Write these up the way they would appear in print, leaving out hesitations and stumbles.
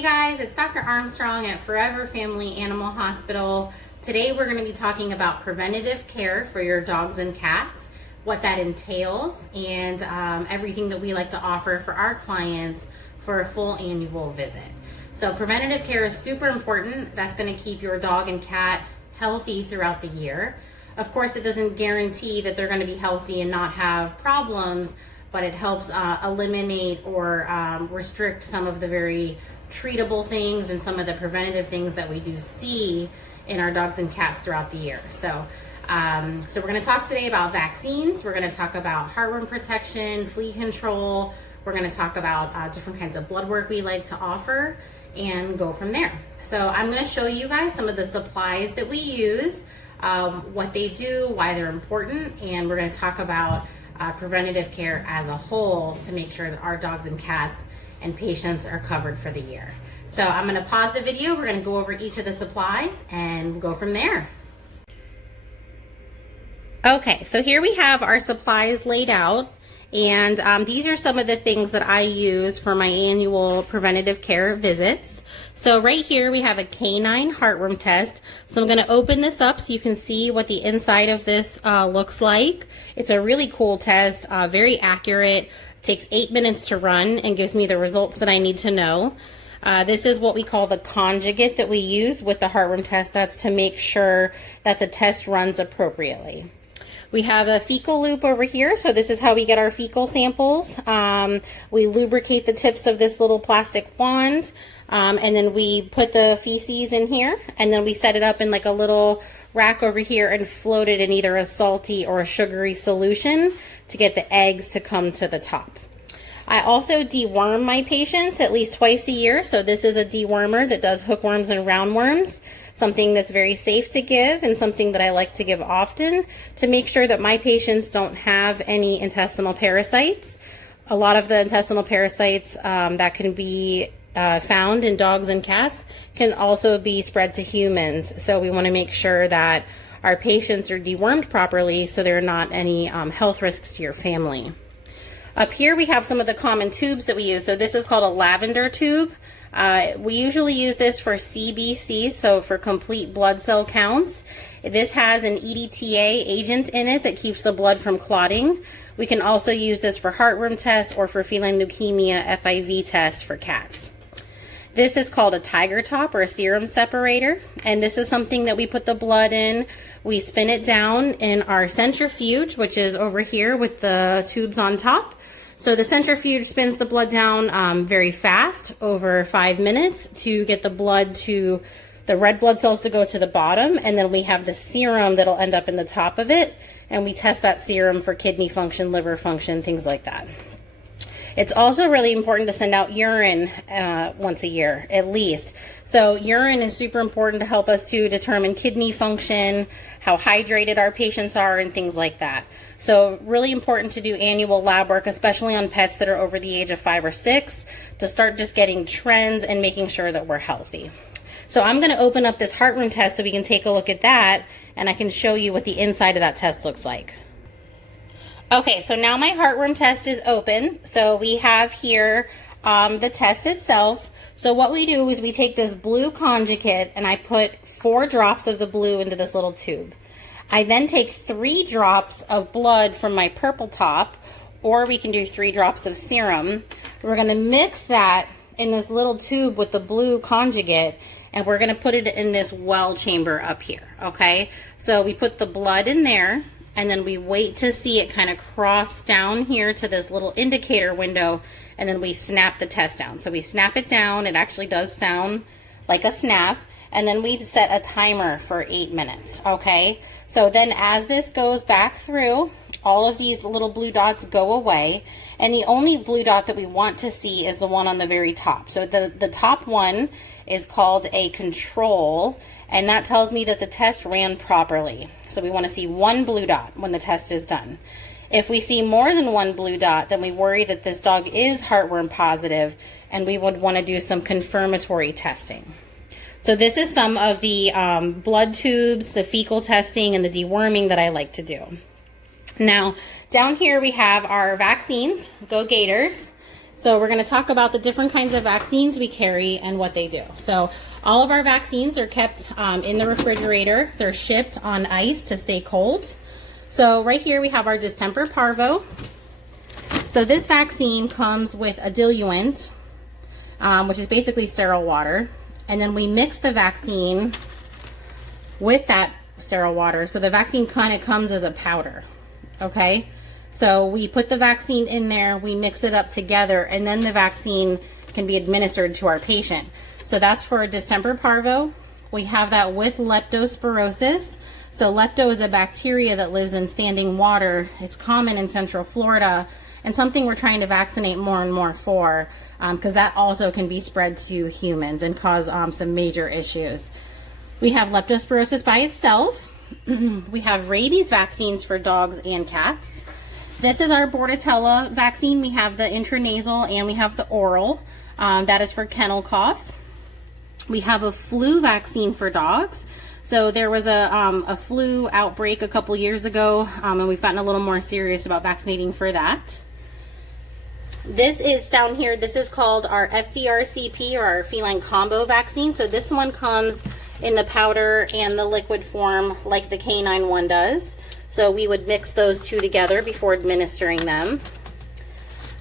Hey guys, it's Dr. Armstrong at Forever Family Animal Hospital. Today we're going to be talking about preventative care for your dogs and cats, what that entails, and everything that we like to offer for our clients for a full annual visit. So preventative care is super important. That's going to keep your dog and cat healthy throughout the year. Of course, it doesn't guarantee that they're going to be healthy and not have problems, but it helps eliminate or restrict some of the very treatable things and some of the preventative things that we do see in our dogs and cats throughout the year. So we're going to talk today about vaccines. We're going to talk about heartworm protection, flea control. We're going to talk about different kinds of blood work we like to offer and go from there. So I'm going to show you guys some of the supplies that we use, what they do, why they're important, and we're going to talk about preventative care as a whole to make sure that our dogs and cats and patients are covered for the year. So I'm going to pause the video. We're going to go over each of the supplies and go from there. Okay, so here we have our supplies laid out, and these are some of the things that I use for my annual preventative care visits. So right here we have a canine heartworm test. So I'm going to open this up so you can see what the inside of this looks like. It's a really cool test, very accurate, takes 8 minutes to run and gives me the results that I need to know. This is what we call the conjugate that we use with the heartworm test. That's to make sure that the test runs appropriately. We have a fecal loop over here, so this is how we get our fecal samples. We lubricate the tips of this little plastic wand, and then we put the feces in here, and then we set it up in like a little rack over here and float it in either a salty or a sugary solution to get the eggs to come to the top. I also deworm my patients at least twice a year, so this is a dewormer that does hookworms and roundworms. Something that's very safe to give and something that I like to give often to make sure that my patients don't have any intestinal parasites. A lot of the intestinal parasites that can be found in dogs and cats can also be spread to humans. So we want to make sure that our patients are dewormed properly so there are not any health risks to your family. Up here we have some of the common tubes that we use. So this is called a lavender tube. We usually use this for CBC, so for complete blood cell counts. This has an EDTA agent in it that keeps the blood from clotting. We can also use this for heartworm tests or for feline leukemia FIV tests for cats. This is called a tiger top or a serum separator, and this is something that we put the blood in. We spin it down in our centrifuge, which is over here with the tubes on top. So the centrifuge spins the blood down very fast, over 5 minutes, to get the blood to the red blood cells to go to the bottom, and then we have the serum that'll end up in the top of it, and we test that serum for kidney function, liver function, things like that. It's also really important to send out urine once a year, at least. So urine is super important to help us to determine kidney function, how hydrated our patients are, and things like that. So really important to do annual lab work, especially on pets that are over the age of 5 or 6, to start just getting trends and making sure that we're healthy. So I'm going to open up this heartworm test so we can take a look at that, and I can show you what the inside of that test looks like. Okay, so now my heartworm test is open. So we have here the test itself. So what we do is we take this blue conjugate and I put 4 drops of the blue into this little tube. I then take 3 drops of blood from my purple top, or we can do 3 drops of serum. We're going to mix that in this little tube with the blue conjugate, and we're going to put it in this well chamber up here, okay? So we put the blood in there, and then we wait to see it kind of cross down here to this little indicator window, and then we snap the test down. So we snap it down. It actually does sound like a snap. And then we set a timer for 8 minutes, okay? So then as this goes back through, all of these little blue dots go away, and the only blue dot that we want to see is the one on the very top. So the top one is called a control, and that tells me that the test ran properly. So we want to see 1 blue dot when the test is done. If we see more than 1 blue dot, then we worry that this dog is heartworm positive, and we would want to do some confirmatory testing. So this is some of the blood tubes, the fecal testing, and the deworming that I like to do. Now, down here we have our vaccines. Go Gators. So we're going to talk about the different kinds of vaccines we carry and what they do. So all of our vaccines are kept in the refrigerator. They're shipped on ice to stay cold. So right here we have our distemper parvo. So this vaccine comes with a diluent, which is basically sterile water. And then we mix the vaccine with that sterile water. So the vaccine kind of comes as a powder, okay? So we put the vaccine in there, we mix it up together, and then the vaccine can be administered to our patient. So that's for distemper parvo. We have that with leptospirosis. So lepto is a bacteria that lives in standing water. It's common in Central Florida and something we're trying to vaccinate more and more for, because that also can be spread to humans and cause some major issues. We have leptospirosis by itself. We have rabies vaccines for dogs and cats. This is our Bordetella vaccine. We have the intranasal and we have the oral. That is for kennel cough. We have a flu vaccine for dogs. So there was a flu outbreak a couple years ago, and we've gotten a little more serious about vaccinating for that. This is down here, this is called our FVRCP, or our feline combo vaccine. So this one comes in the powder and the liquid form like the canine one does. So we would mix those two together before administering them.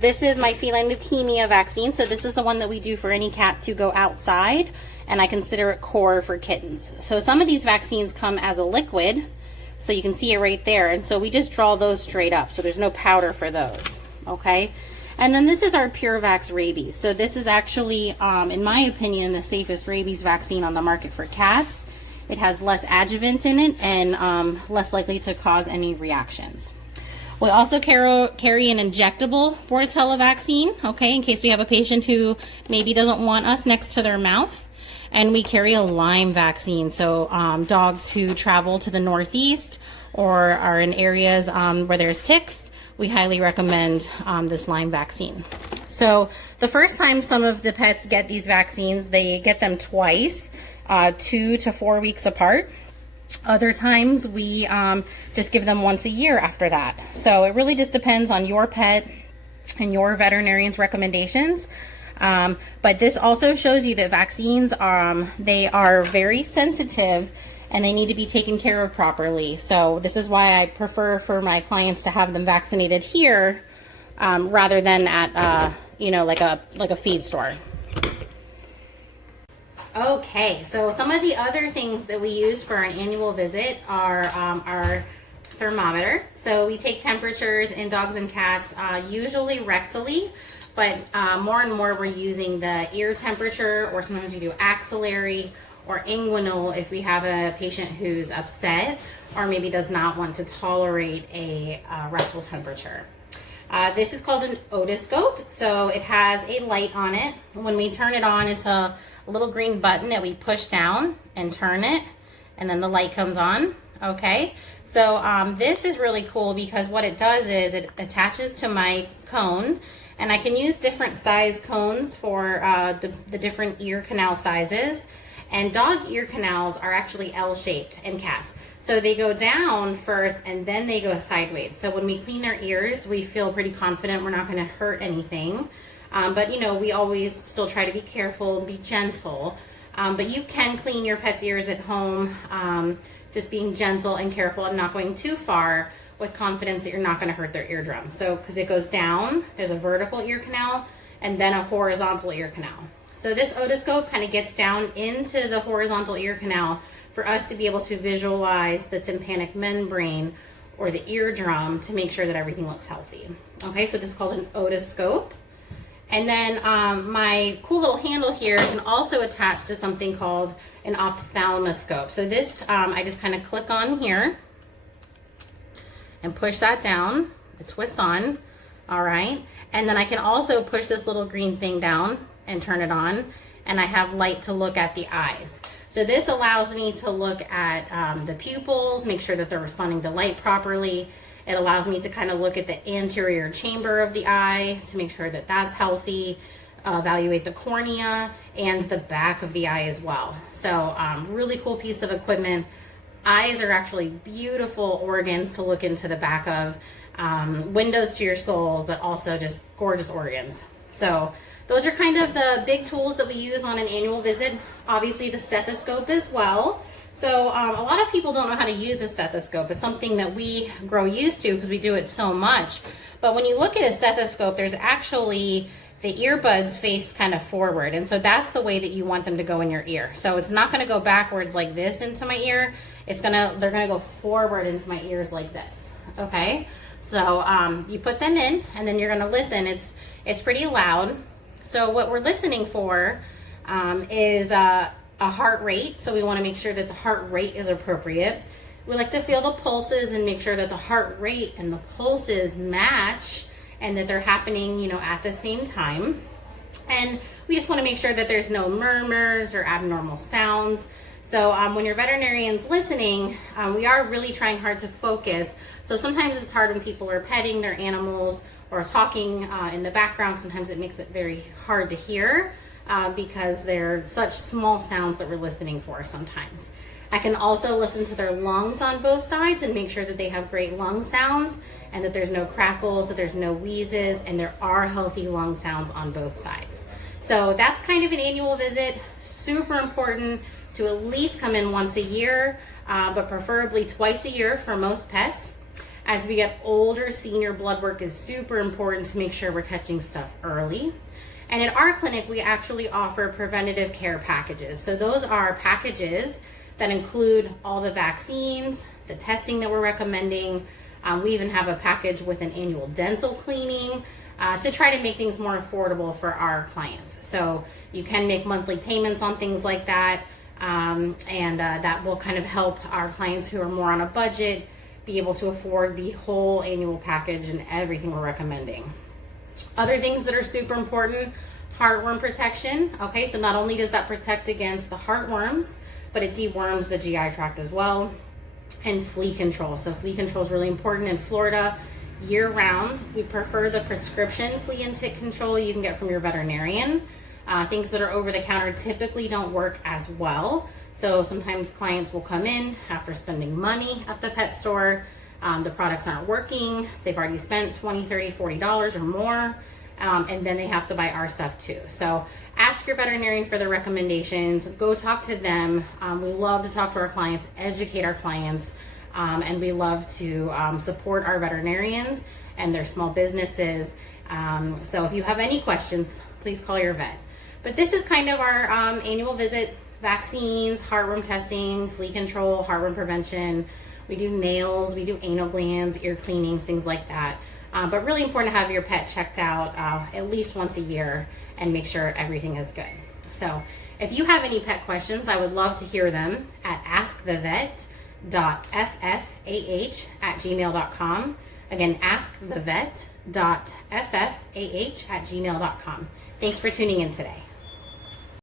This is my feline leukemia vaccine. So this is the one that we do for any cats who go outside, and I consider it core for kittens. So some of these vaccines come as a liquid, so you can see it right there. And so we just draw those straight up. So there's no powder for those, okay? And then this is our PureVax rabies. So this is actually, in my opinion, the safest rabies vaccine on the market for cats. It has less adjuvant in it and less likely to cause any reactions. We also carry an injectable Bordetella vaccine, okay, in case we have a patient who maybe doesn't want us next to their mouth. And we carry a Lyme vaccine. So dogs who travel to the Northeast or are in areas where there's ticks, we highly recommend this Lyme vaccine. So the first time some of the pets get these vaccines, they get them twice, 2 to 4 weeks apart. Other times we just give them once a year after that. So it really just depends on your pet and your veterinarian's recommendations. But this also shows you that vaccines, they are very sensitive and they need to be taken care of properly. So this is why I prefer for my clients to have them vaccinated here rather than at like a feed store. Okay, so some of the other things that we use for an annual visit are our thermometer. So we take temperatures in dogs and cats, usually rectally, but more and more we're using the ear temperature, or sometimes we do axillary or inguinal if we have a patient who's upset or maybe does not want to tolerate a rectal temperature. This is called an otoscope. So it has a light on it. When we turn it on, it's a little green button that we push down and turn it, and then the light comes on. Okay, so this is really cool because what it does is it attaches to my cone, and I can use different size cones for the different ear canal sizes. And dog ear canals are actually L-shaped in cats. So they go down first and then they go sideways. So when we clean their ears, we feel pretty confident we're not going to hurt anything. But we always still try to be careful and be gentle. But you can clean your pet's ears at home, just being gentle and careful and not going too far, with confidence that you're not going to hurt their eardrum. So because it goes down, there's a vertical ear canal and then a horizontal ear canal. So this otoscope kind of gets down into the horizontal ear canal for us to be able to visualize the tympanic membrane or the eardrum to make sure that everything looks healthy. Okay, so this is called an otoscope. And then my cool little handle here can also attach to something called an ophthalmoscope. So this, I just kind of click on here and push that down. It twists on, all right? And then I can also push this little green thing down and turn it on, and I have light to look at the eyes. So this allows me to look at the pupils, make sure that they're responding to light properly. It allows me to kind of look at the anterior chamber of the eye to make sure that that's healthy, evaluate the cornea and the back of the eye as well. So really cool piece of equipment. Eyes are actually beautiful organs to look into the back of, windows to your soul, but also just gorgeous organs. So those are kind of the big tools that we use on an annual visit. Obviously the stethoscope as well. So a lot of people don't know how to use a stethoscope. It's something that we grow used to because we do it so much. But when you look at a stethoscope, there's actually the earbuds face kind of forward. And so that's the way that you want them to go in your ear. So it's not gonna go backwards like this into my ear. They're gonna go forward into my ears like this, okay? So you put them in and then you're gonna listen. It's pretty loud. So what we're listening for is a heart rate. So we wanna make sure that the heart rate is appropriate. We like to feel the pulses and make sure that the heart rate and the pulses match and that they're happening, you know, at the same time. And we just want to make sure that there's no murmurs or abnormal sounds. So when your veterinarian's listening, we are really trying hard to focus. So sometimes it's hard when people are petting their animals or talking in the background. Sometimes it makes it very hard to hear because they're such small sounds that we're listening for sometimes. I can also listen to their lungs on both sides and make sure that they have great lung sounds and that there's no crackles, that there's no wheezes, and there are healthy lung sounds on both sides. So that's kind of an annual visit. Super important to at least come in once a year, but preferably twice a year for most pets. As we get older, senior blood work is super important to make sure we're catching stuff early. And at our clinic, we actually offer preventative care packages. So those are packages that include all the vaccines, the testing that we're recommending. We even have a package with an annual dental cleaning to try to make things more affordable for our clients. So you can make monthly payments on things like that, and that will kind of help our clients who are more on a budget be able to afford the whole annual package and everything we're recommending. Other things that are super important, heartworm protection. Okay, so not only does that protect against the heartworms, but it deworms the GI tract as well. And flea control. So flea control is really important in Florida year round. We prefer the prescription flea and tick control you can get from your veterinarian. Things that are over the counter typically don't work as well. So sometimes clients will come in after spending money at the pet store. The products aren't working. They've already spent $20, $30, $40 or more. And then they have to buy our stuff too. So ask your veterinarian for their recommendations. Go talk to them. We love to talk to our clients, educate our clients, and we love to support our veterinarians and their small businesses. So if you have any questions, please call your vet. But this is kind of our annual visit: vaccines, heartworm testing, flea control, heartworm prevention. We do nails, we do anal glands, ear cleanings, things like that. But really important to have your pet checked out at least once a year and make sure everything is good. So if you have any pet questions, I would love to hear them at askthevet.ffah@gmail.com. Again, askthevet.ffah@gmail.com. Thanks for tuning in today.